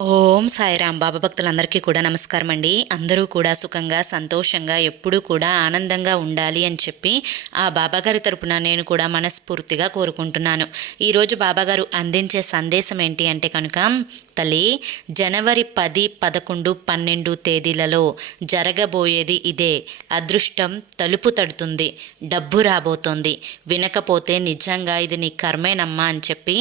Oh. ఓం సాయిరాం బాబా భక్తులందరికీ కూడా నమస్కారం అండి. అందరూ కూడా సుఖంగా సంతోషంగా ఎప్పుడూ కూడా ఆనందంగా ఉండాలి అని చెప్పి ఆ బాబాగారి తరపున నేను కూడా మనస్ఫూర్తిగా కోరుకుంటున్నాను. ఈరోజు బాబాగారు అందించే సందేశం ఏంటి అంటే కనుక తల్లి జనవరి పది పదకొండు పన్నెండు తేదీలలో జరగబోయేది ఇదే. అదృష్టం తలుపు తడుతుంది డబ్బు రాబోతోంది. వినకపోతే నిజంగా ఇది నీ కర్మేనమ్మా అని చెప్పి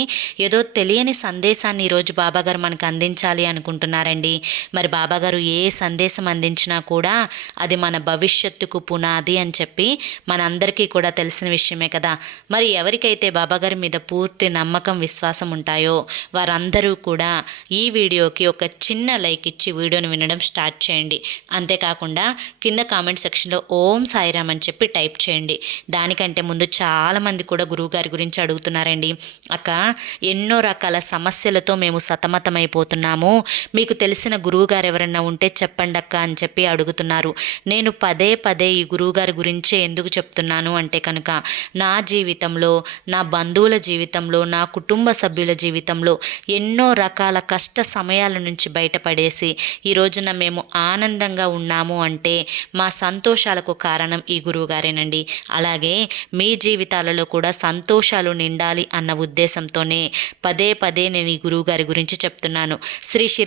ఏదో తెలియని సందేశాన్ని ఈరోజు బాబాగారు మనకు అందించాలి అనుకుంటున్నాను అనుకుంటున్నారండి. మరి బాబాగారు ఏ సందేశం అందించినా కూడా అది మన భవిష్యత్తుకు పునాది అని చెప్పి మనందరికీ కూడా తెలిసిన విషయమే కదా. మరి ఎవరికైతే బాబాగారి మీద పూర్తి నమ్మకం విశ్వాసం ఉంటాయో వారందరూ కూడా ఈ వీడియోకి ఒక చిన్న లైక్ ఇచ్చి వీడియోని వినడం స్టార్ట్ చేయండి. అంతేకాకుండా కింద కామెంట్ సెక్షన్లో ఓం సాయిరామ్ అని చెప్పి టైప్ చేయండి. దానికంటే ముందు చాలామంది కూడా గురువుగారి గురించి అడుగుతున్నారండి. అక్క ఎన్నో రకాల సమస్యలతో మేము సతమతమైపోతున్నాము. మీకు తెలిసిన గురువుగారు ఎవరన్నా ఉంటే చెప్పండి అక్క అని చెప్పి అడుగుతున్నారు. నేను పదే పదే ఈ గురువుగారి గురించే ఎందుకు చెప్తున్నాను అంటే కనుక నా జీవితంలో నా బంధువుల జీవితంలో నా కుటుంబ సభ్యుల జీవితంలో ఎన్నో రకాల కష్ట సమయాల నుంచి బయటపడేసి ఈ రోజున మేము ఆనందంగా ఉన్నాము అంటే మా సంతోషాలకు కారణం ఈ గురువుగారేనండి. అలాగే మీ జీవితాలలో కూడా సంతోషాలు నిండాలి అన్న ఉద్దేశంతోనే పదే పదే నేను ఈ గురువుగారి గురించి చెప్తున్నాను. శ్రీ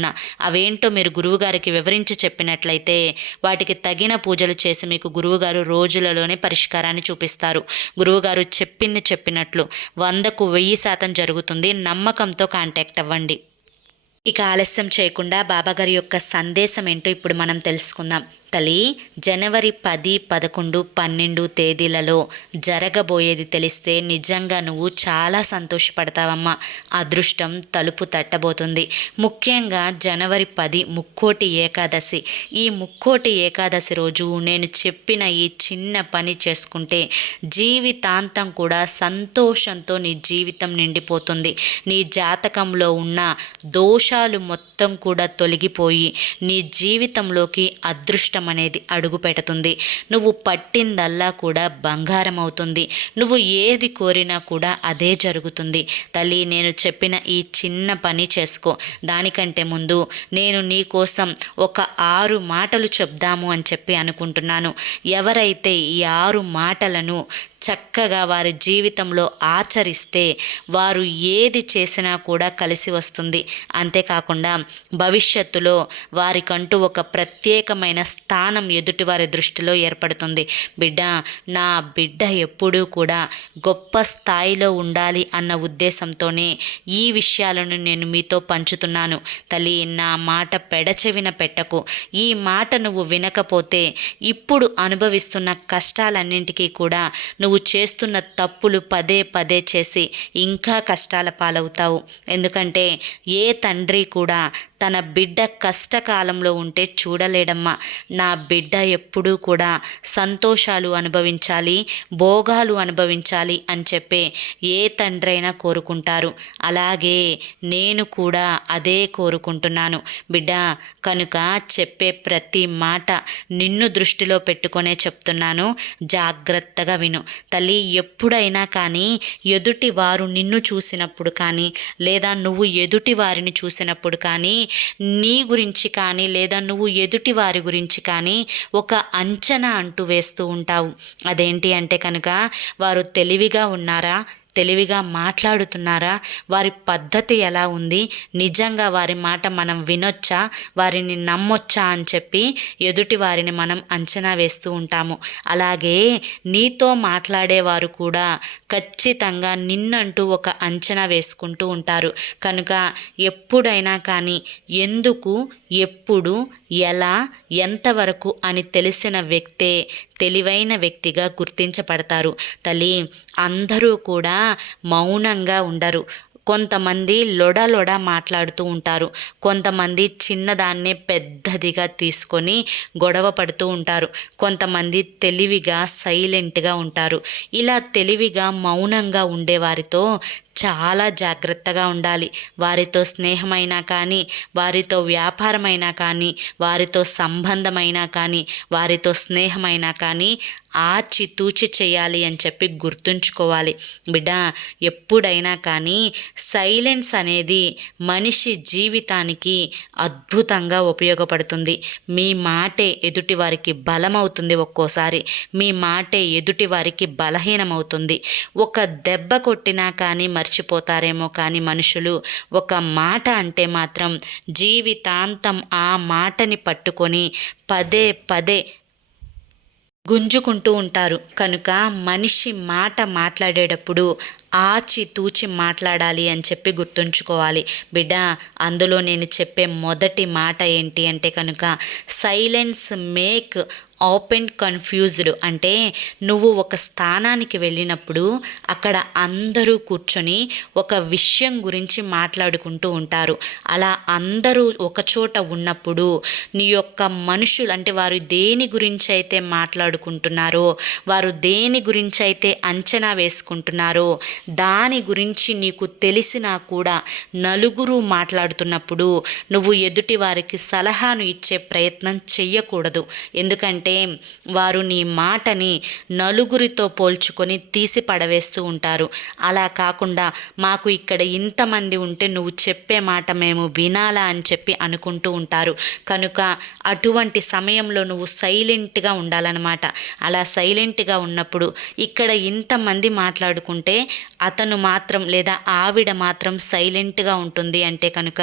ఉన్నా అవేంటో మీరు గురువుగారికి వివరించి చెప్పినట్లయితే వాటికి తగిన పూజలు చేసి మీకు గురువుగారు రోజులలోనే పరిష్కారాన్ని చూపిస్తారు. గురువుగారు చెప్పింది చెప్పినట్లు వందకు వెయ్యి శాతం జరుగుతుంది. నమ్మకంతో కాంటాక్ట్ అవ్వండి. ఇక ఆలస్యం చేయకుండా బాబాగారి యొక్క సందేశం ఏంటో ఇప్పుడు మనం తెలుసుకుందాం. తల్లి జనవరి పది పదకొండు పన్నెండు తేదీలలో జరగబోయేది తెలిస్తే నిజంగా నువ్వు చాలా సంతోషపడతావమ్మా. అదృష్టం తలుపు తట్టబోతుంది. ముఖ్యంగా జనవరి పది ముక్కోటి ఏకాదశి. ఈ ముక్కోటి ఏకాదశి రోజు నేను చెప్పిన ఈ చిన్న పని చేసుకుంటే జీవితాంతం కూడా సంతోషంతో నీ జీవితం నిండిపోతుంది. నీ జాతకంలో ఉన్న దోషాలు మొత్తం కూడా తొలగిపోయి నీ జీవితంలోకి అదృష్టం అనేది అడుగు పెడుతుంది. నువ్వు పట్టిందల్లా కూడా బంగారం అవుతుంది నువ్వు ఏది కోరినా కూడా అదే జరుగుతుంది. తల్లి నేను చెప్పిన ఈ చిన్న పని చేసుకో. దానికంటే ముందు నేను నీ కోసం ఒక ఆరు మాటలు చెప్దాము అని చెప్పి అనుకుంటున్నాను. ఎవరైతే ఈ ఆరు మాటలను చక్కగా వారి జీవితంలో ఆచరిస్తే వారు ఏది చేసినా కూడా కలిసి వస్తుంది. అంతేకాకుండా భవిష్యత్తులో వారికంటూ ఒక ప్రత్యేకమైన స్థానం ఎదుటి వారి దృష్టిలో ఏర్పడుతుంది. బిడ్డ నా బిడ్డ ఎప్పుడూ కూడా గొప్ప స్థాయిలో ఉండాలి అన్న ఉద్దేశంతోనే ఈ విషయాలను నేను మీతో పంచుతున్నాను. తల్లి నా మాట పెడచెవిన పెట్టకు. ఈ మాట నువ్వు వినకపోతే ఇప్పుడు అనుభవిస్తున్న కష్టాలన్నింటికీ కూడా నువ్వు నువ్వు చేస్తున్న తప్పులు పదే పదే చేసి ఇంకా కష్టాల పాలవుతావు. ఎందుకంటే ఏ తండ్రి కూడా తన బిడ్డ కష్టకాలంలో ఉంటే చూడలేడమ్మా. నా బిడ్డ ఎప్పుడూ కూడా సంతోషాలు అనుభవించాలి భోగాలు అనుభవించాలి అని చెప్పే ఏ తండ్రైనా కోరుకుంటారు. అలాగే నేను కూడా అదే కోరుకుంటున్నాను. బిడ్డ కనుక చెప్పే ప్రతి మాట నిన్ను దృష్టిలో పెట్టుకొనే చెప్తున్నాను. జాగ్రత్తగా విను. తల్లి ఎప్పుడైనా కానీ ఎదుటి వారు నిన్ను చూసినప్పుడు కానీ లేదా నువ్వు ఎదుటి వారిని చూసినప్పుడు కానీ నీ గురించి కానీ లేదా నువ్వు ఎదుటి వారి గురించి కానీ ఒక అంచనా అంటూ వేస్తూ ఉంటావు. అదేంటి అంటే కనుక వారు తెలివిగా ఉన్నారా? తెలివిగా మాట్లాడుతున్నారా? వారి పద్ధతి ఎలా ఉంది? నిజంగా వారి మాట మనం వినొచ్చా? వారిని నమ్మొచ్చా అని చెప్పి ఎదుటి వారిని మనం అంచనా వేస్తూ ఉంటాము. అలాగే నీతో మాట్లాడేవారు కూడా ఖచ్చితంగా నిన్నంటూ ఒక అంచనా వేసుకుంటూ ఉంటారు. కనుక ఎప్పుడైనా కానీ ఎందుకు ఎప్పుడు ఎలా ఎంతవరకు అని తెలిసిన వ్యక్తే తెలివైన వ్యక్తిగా గుర్తించబడతారు. తల్లి అందరూ కూడా మౌనంగా ఉండరు. కొంతమంది లొడ లొడ మాట్లాడుతూ ఉంటారు. కొంతమంది చిన్నదాన్నే పెద్దదిగా తీసుకొని గొడవ పడుతూ ఉంటారు. కొంతమంది తెలివిగా సైలెంట్గా ఉంటారు. ఇలా తెలివిగా మౌనంగా ఉండేవారితో చాలా జాగ్రత్తగా ఉండాలి. వారితో స్నేహమైనా కానీ వారితో వ్యాపారమైనా కానీ వారితో సంబంధమైనా కానీ వారితో స్నేహమైనా కానీ ఆచితూచి చేయాలి అని చెప్పి గుర్తుంచుకోవాలి. బిడ్డ ఎప్పుడైనా కానీ సైలెన్స్ అనేది మనిషి జీవితానికి అద్భుతంగా ఉపయోగపడుతుంది. మీ మాటే ఎదుటి వారికి బలమవుతుంది ఒక్కోసారి. మీ మాటే ఎదుటి వారికి బలహీనమవుతుంది. ఒక దెబ్బ కొట్టినా కానీ మర్చిపోతారేమో కానీ మనుషులు ఒక మాట అంటే మాత్రం జీవితాంతం ఆ మాటని పట్టుకొని పదే పదే గుంజుకుంటూ ఉంటారు. కనుక మనిషి మాట మాట్లాడేటప్పుడు ఆచి తూచి మాట్లాడాలి అని చెప్పి గుర్తుంచుకోవాలి. బిడ్డ అందులో నేను చెప్పే మొదటి మాట ఏంటి అంటే కనుక సైలెన్స్ మేక్ ఓపెన్ కన్ఫ్యూజ్డ్ అంటే నువ్వు ఒక స్థానానికి వెళ్ళినప్పుడు అక్కడ అందరూ కూర్చొని ఒక విషయం గురించి మాట్లాడుకుంటూ ఉంటారు. అలా అందరూ ఒకచోట ఉన్నప్పుడు నీ యొక్క మనుషులు అంటే వారు దేని గురించి అయితే మాట్లాడుకుంటున్నారో వారు దేని గురించి అయితే అంచనా వేసుకుంటున్నారో దాని గురించి నీకు తెలిసినా కూడా నలుగురు మాట్లాడుతున్నప్పుడు నువ్వు ఎదుటి వారికి సలహాను ఇచ్చే ప్రయత్నం చెయ్యకూడదు. ఎందుకంటే వారు నీ మాటని నలుగురితో పోల్చుకొని తీసి పడవేస్తూ ఉంటారు. అలా కాకుండా మాకు ఇక్కడ ఇంతమంది ఉంటే నువ్వు చెప్పే మాట మేము వినాలా అని చెప్పి అనుకుంటూ ఉంటారు. కనుక అటువంటి సమయంలో నువ్వు సైలెంట్గా ఉండాలన్నమాట. అలా సైలెంట్గా ఉన్నప్పుడు ఇక్కడ ఇంతమంది మాట్లాడుకుంటే అతను మాత్రం లేదా ఆవిడ మాత్రం సైలెంట్గా ఉంటుంది అంటే కనుక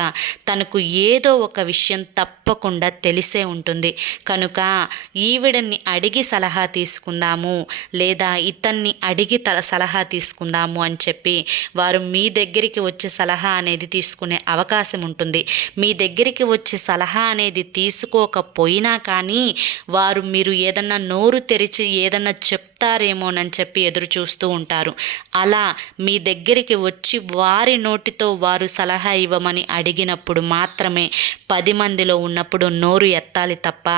తనకు ఏదో ఒక విషయం తప్పకుండా తెలిసే ఉంటుంది. కనుక ఈవిడని అడిగి సలహా తీసుకుందాము లేదా ఇతన్ని అడిగి తల సలహా తీసుకుందాము అని చెప్పి వారు మీ దగ్గరికి వచ్చే సలహా అనేది తీసుకునే అవకాశం ఉంటుంది. మీ దగ్గరికి వచ్చే సలహా అనేది తీసుకోకపోయినా కానీ వారు మీరు ఏదన్నా నోరు తెరిచి ఏదన్నా చెప్తారేమోనని చెప్పి ఎదురు చూస్తూ ఉంటారు. అలా మీ దగ్గరికి వచ్చి వారి నోటితో వారు సలహా ఇవ్వమని అడిగినప్పుడు మాత్రమే పది మందిలో ఉన్నప్పుడు నోరు ఎత్తాలి తప్ప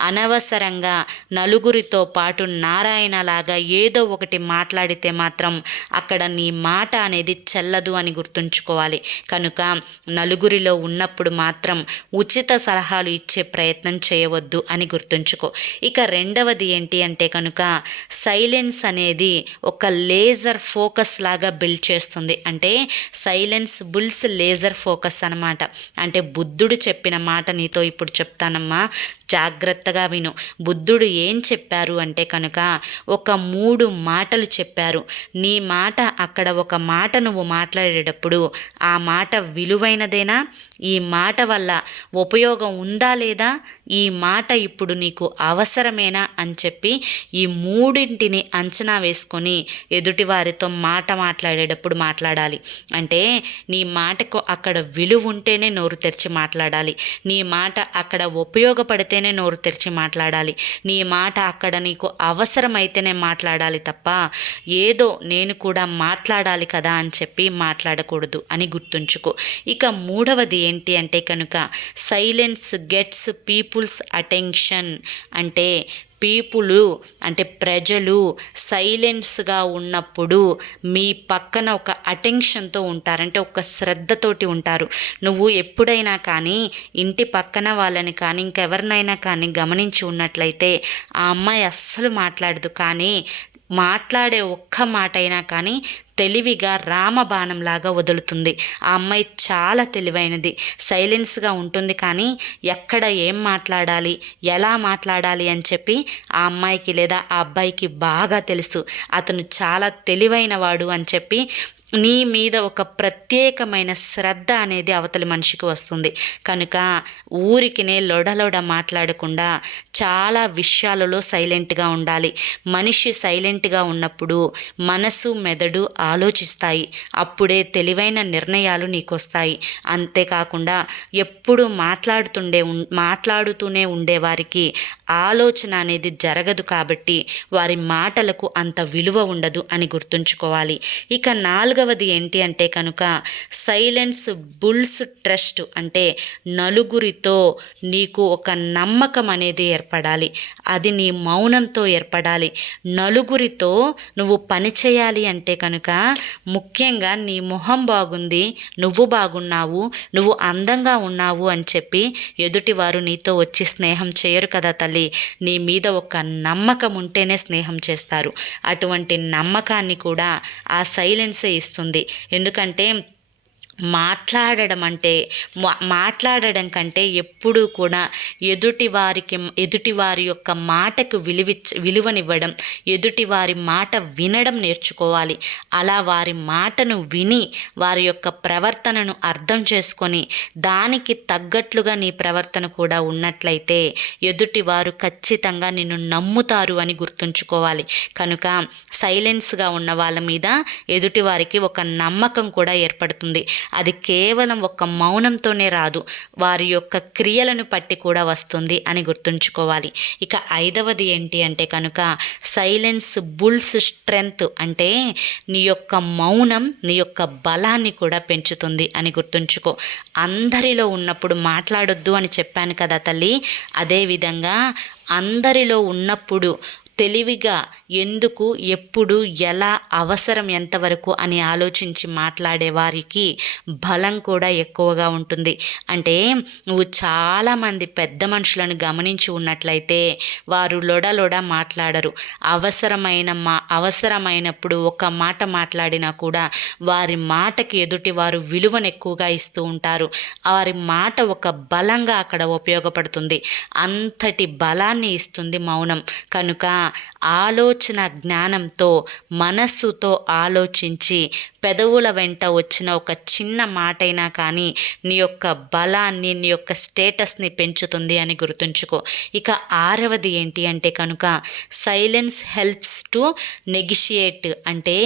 అనవసరంగా నలుగురితో పాటు నారాయణలాగా ఏదో ఒకటి మాట్లాడితే మాత్రం అక్కడ నీ మాట అనేది చెల్లదు అని గుర్తుంచుకోవాలి. కనుక నలుగురిలో ఉన్నప్పుడు మాత్రం ఉచిత సలహాలు ఇచ్చే ప్రయత్నం చేయవద్దు అని గుర్తుంచుకో. ఇక రెండవది ఏంటి అంటే కనుక సైలెన్స్ అనేది ఒక లేజర్ ఫోకస్ లాగా బిల్డ్ చేస్తుంది. అంటే సైలెన్స్ బుల్స్ లేజర్ ఫోకస్ అనమాట అంటే బుద్ధుడు చెప్పిన మాట నీతో ఇప్పుడు చెప్తానమ్మా. జాగ్రత్తగా విను. బుద్ధుడు ఏం చెప్పారు అంటే కనుక ఒక మూడు మాటలు చెప్పారు. నీ మాట అక్కడ ఒక మాట నువ్వు మాట్లాడేటప్పుడు ఆ మాట విలువైనదేనా? ఈ మాట వల్ల ఉపయోగం ఉందా లేదా? ఈ మాట ఇప్పుడు నీకు అవసరమేనా? అని చెప్పి ఈ మూడింటిని అంచనా వేసుకొని ఎదుటివారితో మాట మాట్లాడేటప్పుడు మాట్లాడాలి. అంటే నీ మాటకు అక్కడ విలువ ఉంటేనే నోరు తెరిచి మాట్లాడాలి. నీ మాట అక్కడ ఉపయోగపడితేనే నోరు తెరిచి మాట్లాడాలి. నీ మాట అక్కడ నీకు అవసరమైతేనే మాట్లాడాలి తప్ప ఏదో నేను కూడా మాట్లాడాలి కదా అని చెప్పి మాట్లాడకూడదు అని గుర్తుంచుకో. ఇక మూడవది ఏంటి అంటే కనుక సైలెన్స్ గెట్స్ పీపుల్స్ అటెన్షన్ అంటే పీపులు అంటే ప్రజలు సైలెన్స్గా ఉన్నప్పుడు మీ పక్కన ఒక అటెన్షన్తో ఉంటారంటే ఒక శ్రద్ధతోటి ఉంటారు. నువ్వు ఎప్పుడైనా కానీ ఇంటి పక్కన వాళ్ళని కానీ ఇంకెవరినైనా కానీ గమనించి ఉన్నట్లయితే ఆ అమ్మాయి అస్సలు మాట్లాడదు. కానీ మాట్లాడే ఒక్క మాట అయినా కానీ తెలివిగా రామబాణంలాగా వదులుతుంది. ఆ అమ్మాయి చాలా తెలివైనది. సైలెన్స్గా ఉంటుంది కానీ ఎక్కడ ఏం మాట్లాడాలి ఎలా మాట్లాడాలి అని చెప్పి ఆ అమ్మాయికి లేదా ఆ అబ్బాయికి బాగా తెలుసు. అతను చాలా తెలివైనవాడు అని చెప్పి నీ మీద ఒక ప్రత్యేకమైన శ్రద్ధ అనేది అవతలి మనిషికి వస్తుంది. కనుక ఊరికినే లొడలొడ మాట్లాడకుండా చాలా విషయాలలో సైలెంట్గా ఉండాలి. మనిషి సైలెంట్గా ఉన్నప్పుడు మనసు మెదడు ఆలోచిస్తాయి. అప్పుడే తెలివైన నిర్ణయాలు నీకు వస్తాయి అంతేకాకుండా ఎప్పుడు మాట్లాడుతుండే మాట్లాడుతూనే ఉండేవారికి ఆలోచన అనేది జరగదు కాబట్టి వారి మాటలకు అంత విలువ ఉండదు అని గుర్తుంచుకోవాలి. ఇక నాలుగవది ఏంటి అంటే కనుక సైలెన్స్ బుల్స్ ట్రస్ట్ అంటే నలుగురితో నీకు ఒక నమ్మకం అనేది ఏర్పడాలి. అది నీ మౌనంతో ఏర్పడాలి. నలుగురితో నువ్వు పని చేయాలి అంటే కనుక ముఖ్యంగా నీ మొహం బాగుంది నువ్వు బాగున్నావు నువ్వు అందంగా ఉన్నావు అని చెప్పి ఎదుటివారు నీతో వచ్చి స్నేహం చేయరు కదా తల్లి. తల్లి నీ మీద ఒక నమ్మకం ఉంటేనే స్నేహం చేస్తారు. అటువంటి నమ్మకాన్ని కూడా ఆ సైలెన్సే ఇస్తుంది. ఎందుకంటే మాట్లాడడం అంటే మా- మాట్లాడడం కంటే ఎప్పుడూ కూడా ఎదుటి వారికి ఎదుటి వారి యొక్క మాటకు విలువిచ్చ విలువనివ్వడం ఎదుటి వారి మాట వినడం నేర్చుకోవాలి. అలా వారి మాటను విని వారి యొక్క ప్రవర్తనను అర్థం చేసుకొని దానికి తగ్గట్లుగా నీ ప్రవర్తన కూడా ఉన్నట్లయితే ఎదుటి వారు ఖచ్చితంగా నిన్ను నమ్ముతారు అని గుర్తుంచుకోవాలి. కనుక సైలెన్స్గా ఉన్న వాళ్ళ మీద ఎదుటి వారికి ఒక నమ్మకం కూడా ఏర్పడుతుంది. అది కేవలం ఒక మౌనంతోనే రాదు. వారి యొక్క క్రియలను పట్టి కూడా వస్తుంది అని గుర్తుంచుకోవాలి. ఇక ఐదవది ఏంటి అంటే కనుక సైలెన్స్ బుల్స్ స్ట్రెంగ్త్ అంటే నీ యొక్క మౌనం నీ యొక్క బలాన్ని కూడా పెంచుతుంది అని గుర్తుంచుకో. అందరిలో ఉన్నప్పుడు మాట్లాడొద్దు అని చెప్పాను కదా తల్లి. అదేవిధంగా అందరిలో ఉన్నప్పుడు తెలివిగా ఎందుకు ఎప్పుడు ఎలా అవసరం ఎంతవరకు అని ఆలోచించి మాట్లాడే వారికి బలం కూడా ఎక్కువగా ఉంటుంది. అంటే నువ్వు చాలామంది పెద్ద మనుషులను గమనించి ఉన్నట్లయితే వారు లొడ లొడ మాట్లాడరు. అవసరమైన మా అవసరమైనప్పుడు ఒక మాట మాట్లాడినా కూడా వారి మాటకి ఎదుటి వారు విలువను ఎక్కువగా ఇస్తూ ఉంటారు. వారి మాట ఒక బలంగా అక్కడ ఉపయోగపడుతుంది. అంతటి బలాన్ని ఇస్తుంది మౌనం. కనుక ఆలోచన జ్ఞానంతో మనస్సుతో ఆలోచించి పెదవుల వెంట వచ్చిన ఒక చిన్న మాటైనా కానీ నీ యొక్క బలాన్ని నీ యొక్క స్టేటస్ని పెంచుతుంది అని గుర్తుంచుకో. ఇక ఆరవది ఏంటి అంటే కనుక సైలెన్స్ హెల్ప్స్ టు నెగిషియేట్. అంటే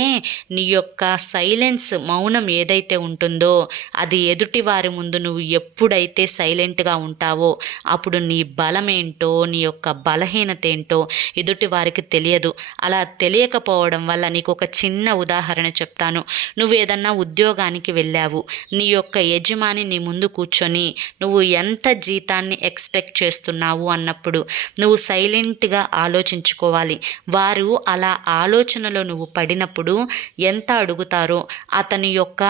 నీ యొక్క సైలెన్స్ మౌనం ఏదైతే ఉంటుందో అది ఎదుటి వారి ముందు నువ్వు ఎప్పుడైతే సైలెంట్గా ఉంటావో అప్పుడు నీ బలమేంటో నీ యొక్క బలహీనత ఏంటో ఎదుటి వారికి తెలియదు. అలా తెలియకపోవడం వల్ల నీకు ఒక చిన్న ఉదాహరణ చెప్తాను. నువ్వు ఏదన్నా ఉద్యోగానికి వెళ్ళావు. నీ యొక్క యజమాని నీ ముందు కూర్చొని నువ్వు ఎంత జీతాన్ని ఎక్స్పెక్ట్ చేస్తున్నావు అన్నప్పుడు నువ్వు సైలెంట్గా ఆలోచించుకోవాలి. వారు అలా ఆలోచనలో నువ్వు పడినప్పుడు ఎంత అడుగుతారో అతని యొక్క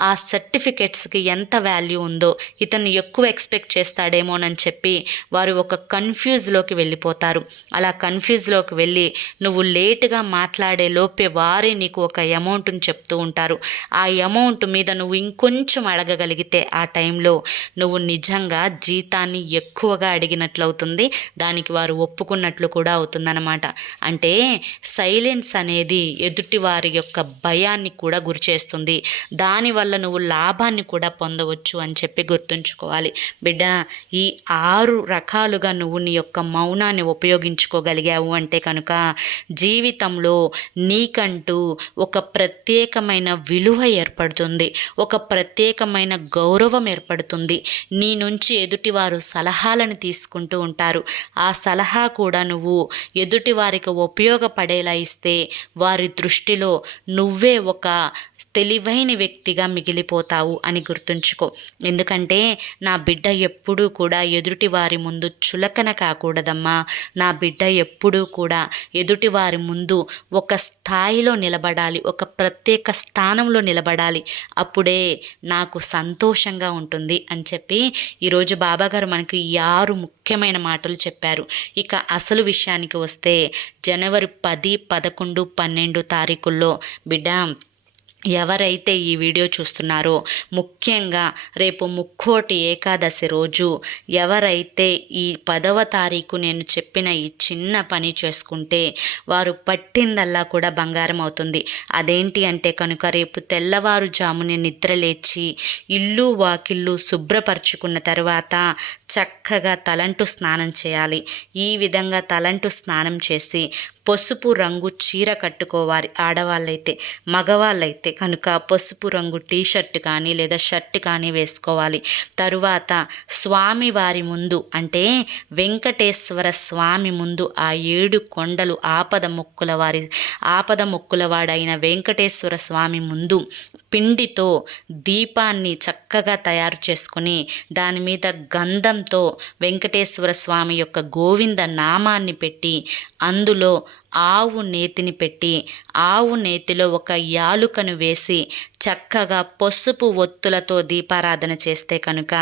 ఆ సర్టిఫికెట్స్కి ఎంత వాల్యూ ఉందో ఇతను ఎక్కువ ఎక్స్పెక్ట్ చేస్తాడేమోనని చెప్పి వారు ఒక కన్ఫ్యూజ్లోకి వెళ్ళిపోతారు. అలా కన్ఫ్యూజ్లోకి వెళ్ళి నువ్వు లేటుగా మాట్లాడే లోపే వారే నీకు ఒక అమౌంట్ని చెప్తూ ఉంటారు. ఆ అమౌంట్ మీద నువ్వు ఇంకొంచెం అడగగలిగితే ఆ టైంలో నువ్వు నిజంగా జీతాన్ని ఎక్కువగా అడిగినట్లవుతుంది. దానికి వారు ఒప్పుకున్నట్లు కూడా అవుతుందన్నమాట. అంటే సైలెన్స్ అనేది ఎదుటి వారి యొక్క భయాన్ని కూడా గురిచేస్తుంది. దానివల్ల నువ్వు లాభాన్ని కూడా పొందవచ్చు అని చెప్పి గుర్తుంచుకోవాలి. బిడ్డ ఈ ఆరు రకాలుగా నువ్వు నీ యొక్క మౌనాన్ని ఉపయోగించుకోగలిగావు అంటే కనుక జీవితంలో నీకంటూ ఒక ప్రత్యేకమైన విలువ ఏర్పడుతుంది. ఒక ప్రత్యేకమైన గౌరవం ఏర్పడుతుంది. నీ నుంచి ఎదుటివారు సలహాలను తీసుకుంటూ ఉంటారు. ఆ సలహా కూడా నువ్వు ఎదుటివారికి ఉపయోగపడేలా ఇస్తే వారి దృష్టిలో నువ్వే ఒక తెలివైన వ్యక్తిగా మిగిలిపోతావు అని గుర్తుంచుకో. ఎందుకంటే నా బిడ్డ ఎప్పుడూ కూడా ఎదుటి వారి ముందు చులకన కాకూడదమ్మా. నా బిడ్డ ఎప్పుడూ కూడా ఎదుటి వారి ముందు ఒక స్థాయిలో నిలబడాలి ఒక ప్రత్యేక స్థానంలో నిలబడాలి. అప్పుడే నాకు సంతోషంగా ఉంటుంది అని చెప్పి ఈరోజు బాబాగారు మనకి ఈ ఆరు ముఖ్యమైన మాటలు చెప్పారు. ఇక అసలు విషయానికి వస్తే జనవరి పది పదకొండు పన్నెండు తారీఖుల్లో బిడ్డ ఎవరైతే ఈ వీడియో చూస్తున్నారో ముఖ్యంగా రేపు ముక్కోటి ఏకాదశి రోజు ఎవరైతే ఈ పదవ తారీఖు నేను చెప్పిన ఈ చిన్న పని చేసుకుంటే వారు పట్టిందల్లా కూడా బంగారం అవుతుంది. అదేంటి అంటే కనుక రేపు తెల్లవారుజామునే నిద్రలేచి ఇల్లు వాకిళ్ళు శుభ్రపరుచుకున్న తర్వాత చక్కగా తలంటు స్నానం చేయాలి. ఈ విధంగా తలంటు స్నానం చేసి పసుపు రంగు చీర కట్టుకోవాలి ఆడవాళ్ళైతే మగవాళ్ళైతే. కనుక పసుపు రంగు టీ షర్ట్ కానీ లేదా షర్ట్ కానీ వేసుకోవాలి. తరువాత స్వామి వారి ముందు అంటే వెంకటేశ్వర స్వామి ముందు ఆ ఏడు కొండలు ఆపద మొక్కుల వారి ఆపద మొక్కుల వాడైన వెంకటేశ్వర స్వామి ముందు పిండితో దీపాన్ని చక్కగా తయారు చేసుకొని దాని మీద గంధంతో వెంకటేశ్వర స్వామి యొక్క గోవింద నామాన్ని పెట్టి అందులో ఆవు నేతిని పెట్టి ఆవు నేతిలో ఒక యాలుకను వేసి చక్కగా పసుపు ఒత్తులతో దీపారాధన చేస్తే కనుక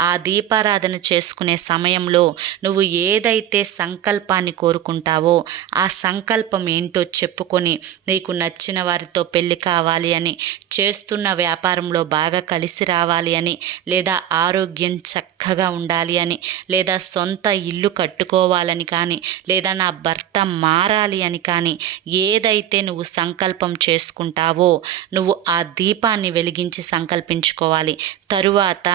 ఆ దీపారాధన చేసుకునే సమయంలో నువ్వు ఏదైతే సంకల్పాన్ని కోరుకుంటావో ఆ సంకల్పం ఏంటో చెప్పుకొని నీకు నచ్చిన వారితో పెళ్ళి కావాలి అని చేస్తున్న వ్యాపారంలో బాగా కలిసి రావాలి అని లేదా ఆరోగ్యం చక్కగా ఉండాలి అని లేదా సొంత ఇల్లు కట్టుకోవాలని కానీ లేదా నా భర్త మారాలి అని కానీ ఏదైతే నువ్వు సంకల్పం చేసుకుంటావో నువ్వు ఆ దీపాన్ని వెలిగించి సంకల్పించుకోవాలి. తరువాత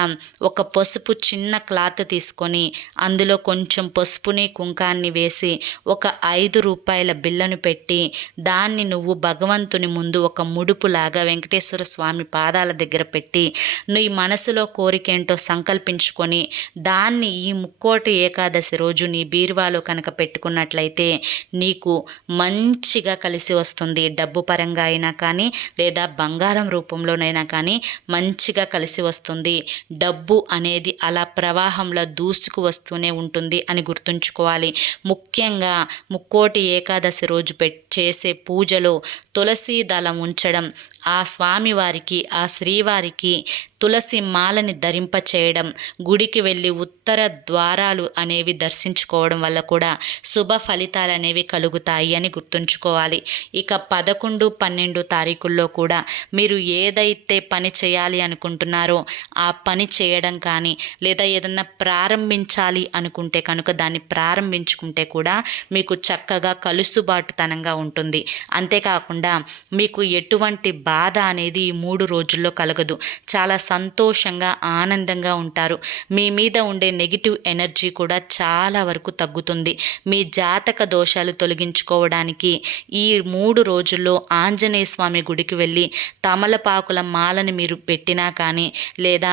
ఒక పసుపు చిన్న క్లాత్ తీసుకొని అందులో కొంచెం పసుపుని కుంకాన్ని వేసి ఒక ఐదు రూపాయల బిల్లను పెట్టి దాన్ని నువ్వు భగవంతుని ముందు ఒక ముడుపులాగా వెంకటేశ్వర స్వామి పాదాల దగ్గర పెట్టి నీ మనసులో కోరికేంటో సంకల్పించుకొని దాన్ని ఈ ముక్కోటి ఏకాదశి రోజు నీ బీరువాలో కనుక పెట్టుకున్నట్లయితే నీకు మంచిగా కలిసి వస్తుంది. డబ్బు పరంగా అయినా కానీ లేదా బంగారం రూపంలోనైనా కానీ మంచిగా కలిసి వస్తుంది. డబ్బు అనేది అలా ప్రవాహంలో దూసుకు వస్తూనే ఉంటుంది అని గుర్తుంచుకోవాలి. ముఖ్యంగా ముక్కోటి ఏకాదశి రోజు పెట్టి చేసే పూజలో తులసి దళం ఉంచడం ఆ స్వామివారికి ఆ శ్రీవారికి తులసి మాలని ధరింప చేయడం గుడికి వెళ్ళి ఉత్తర ద్వారాలు అనేవి దర్శించుకోవడం వల్ల కూడా శుభ ఫలితాలు అనేవి కలుగుతాయి అని గుర్తుంచుకోవాలి. ఇక పదకొండు పన్నెండు తారీఖుల్లో కూడా మీరు ఏదైతే పని చేయాలి అనుకుంటున్నారో ఆ పని చేయడం కానీ లేదా ఏదన్నా ప్రారంభించాలి అనుకుంటే కనుక దాన్ని ప్రారంభించుకుంటే కూడా మీకు చక్కగా కలుసుబాటుతనంగా ఉంటుంది ఉంటుంది. అంతేకాకుండా మీకు ఎటువంటి బాధ అనేది ఈ మూడు రోజుల్లో కలగదు. చాలా సంతోషంగా ఆనందంగా ఉంటారు. మీ మీద ఉండే నెగిటివ్ ఎనర్జీ కూడా చాలా వరకు తగ్గుతుంది. మీ జాతక దోషాలు తొలగించుకోవడానికి ఈ మూడు రోజుల్లో ఆంజనేయ స్వామి గుడికి వెళ్ళి తమలపాకుల మాలని మీరు పెట్టినా కానీ లేదా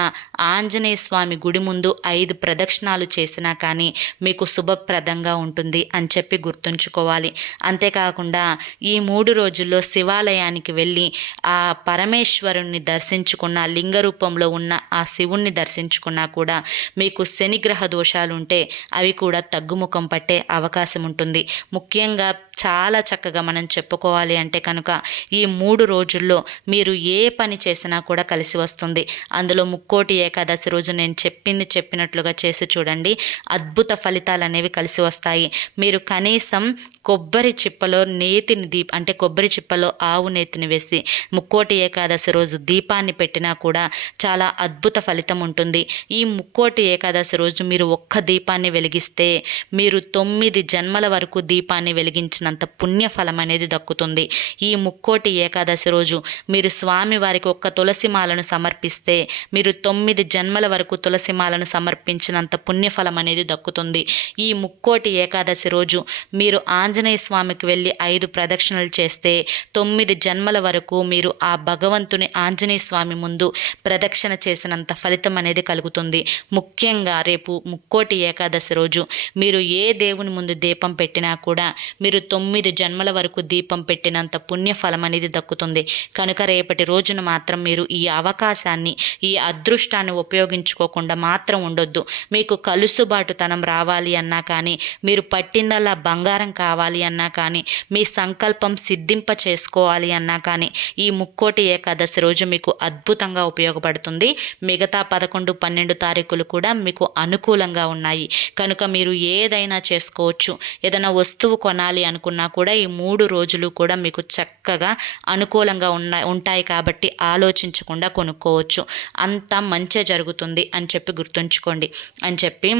ఆంజనేయ స్వామి గుడి ముందు ఐదు ప్రదక్షిణాలు చేసినా కానీ మీకు శుభప్రదంగా ఉంటుంది అని చెప్పి గుర్తుంచుకోవాలి. అంతేకాకుండా ఈ మూడు రోజుల్లో శివాలయానికి వెళ్ళి ఆ పరమేశ్వరుణ్ణి దర్శించుకున్న లింగ రూపంలో ఉన్న ఆ శివుణ్ణి దర్శించుకున్నా కూడా మీకు శనిగ్రహ దోషాలు ఉంటే అవి కూడా తగ్గుముఖం పట్టే అవకాశం ఉంటుంది ముఖ్యంగా చాలా చక్కగా మనం చెప్పుకోవాలి అంటే కనుక ఈ మూడు రోజుల్లో మీరు ఏ పని చేసినా కూడా కలిసి వస్తుంది. అందులో ముక్కోటి ఏకాదశి రోజు నేను చెప్పింది చెప్పినట్లుగా చేసి చూడండి. అద్భుత ఫలితాలు అనేవి కలిసి వస్తాయి. మీరు కనీసం కొబ్బరి చిప్పలో నేతిని దీప్ అంటే కొబ్బరి చిప్పలో ఆవు నేతిని వేసి ముక్కోటి ఏకాదశి రోజు దీపాన్ని పెట్టినా కూడా చాలా అద్భుత ఫలితం ఉంటుంది. ఈ ముక్కోటి ఏకాదశి రోజు మీరు ఒక్క దీపాన్ని వెలిగిస్తే మీరు తొమ్మిది జన్మల వరకు దీపాన్ని చేసినంత పుణ్యఫలం అనేది దక్కుతుంది. ఈ ముక్కోటి ఏకాదశి రోజు మీరు స్వామి వారికి ఒక్క తులసిమాలను సమర్పిస్తే మీరు తొమ్మిది జన్మల వరకు తులసి మాలను సమర్పించినంత పుణ్యఫలం అనేది దక్కుతుంది. ఈ ముక్కోటి ఏకాదశి రోజు మీరు ఆంజనేయ స్వామికి వెళ్ళి ఐదు ప్రదక్షిణలు చేస్తే తొమ్మిది జన్మల వరకు మీరు ఆ భగవంతుని ఆంజనేయ స్వామి ముందు ప్రదక్షిణ చేసినంత ఫలితం అనేది కలుగుతుంది. ముఖ్యంగా రేపు ముక్కోటి ఏకాదశి రోజు మీరు ఏ దేవుని ముందు దీపం పెట్టినా కూడా మీరు తొమ్మిది జన్మల వరకు దీపం పెట్టినంత పుణ్యఫలం అనేది దక్కుతుంది. కనుక రేపటి రోజున మాత్రం మీరు ఈ అవకాశాన్ని ఈ అదృష్టాన్ని ఉపయోగించుకోకుండా మాత్రం ఉండొద్దు. మీకు కలుసుబాటుతనం రావాలి అన్నా కానీ మీరు పట్టిందల్లా బంగారం కావాలి అన్నా కానీ మీ సంకల్పం సిద్ధింప చేసుకోవాలి అన్నా కానీ ఈ ముక్కోటి ఏకాదశి రోజు మీకు అద్భుతంగా ఉపయోగపడుతుంది. మిగతా పదకొండు పన్నెండు తారీఖులు కూడా మీకు అనుకూలంగా ఉన్నాయి. కనుక మీరు ఏదైనా చేసుకోవచ్చు. ఏదైనా వస్తువు కొనాలి అనుకున్నా కూడా ఈ మూడు రోజులు కూడా మీకు చక్కగా అనుకూలంగా ఉన్న ఉంటాయి కాబట్టి ఆలోచించకుండా కొనుక్కోవచ్చు. అంతా మంచి జరుగుతుంది అని చెప్పి గుర్తుంచుకోండి. అని చెప్పి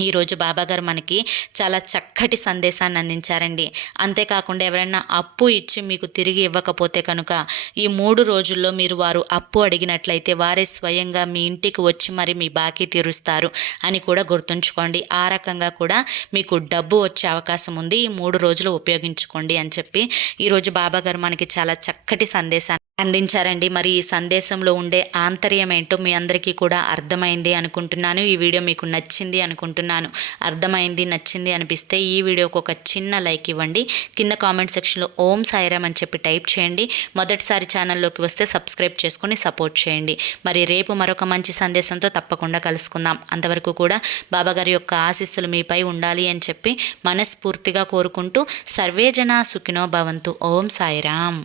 ఈరోజు బాబాగారు మనకి చాలా చక్కటి సందేశాన్ని అందించారండి. అంతేకాకుండా ఎవరైనా అప్పు ఇచ్చి మీకు తిరిగి ఇవ్వకపోతే కనుక ఈ మూడు రోజుల్లో మీరు వారు అప్పు అడిగినట్లయితే వారే స్వయంగా మీ ఇంటికి వచ్చి మరి మీ బాకీ తీరుస్తారు అని కూడా గుర్తుంచుకోండి. ఆ రకంగా కూడా మీకు డబ్బు వచ్చే అవకాశం ఉంది. ఈ మూడు రోజులు ఉపయోగించుకోండి అని చెప్పి ఈరోజు బాబాగారు మనకి చాలా చక్కటి సందేశాన్ని అందించారండి. మరి ఈ సందేశంలో ఉండే ఆంతర్యం ఏంటో మీ అందరికీ కూడా అర్థమైంది అనుకుంటున్నాను. ఈ వీడియో మీకు నచ్చింది అనుకుంటున్నాను. అర్థమైంది నచ్చింది అనిపిస్తే ఈ వీడియోకి ఒక చిన్న లైక్ ఇవ్వండి. కింద కామెంట్ సెక్షన్లో ఓం సాయిరామ్ అని చెప్పి టైప్ చేయండి. మొదటిసారి ఛానల్లోకి వస్తే సబ్స్క్రైబ్ చేసుకొని సపోర్ట్ చేయండి. మరి రేపు మరొక మంచి సందేశంతో తప్పకుండా కలుసుకుందాం. అంతవరకు కూడా బాబాగారి యొక్క ఆశీస్సులు మీపై ఉండాలి అని చెప్పి మనస్ఫూర్తిగా కోరుకుంటూ సర్వేజన సుఖినో భవంతు. ఓం సాయిరామ్.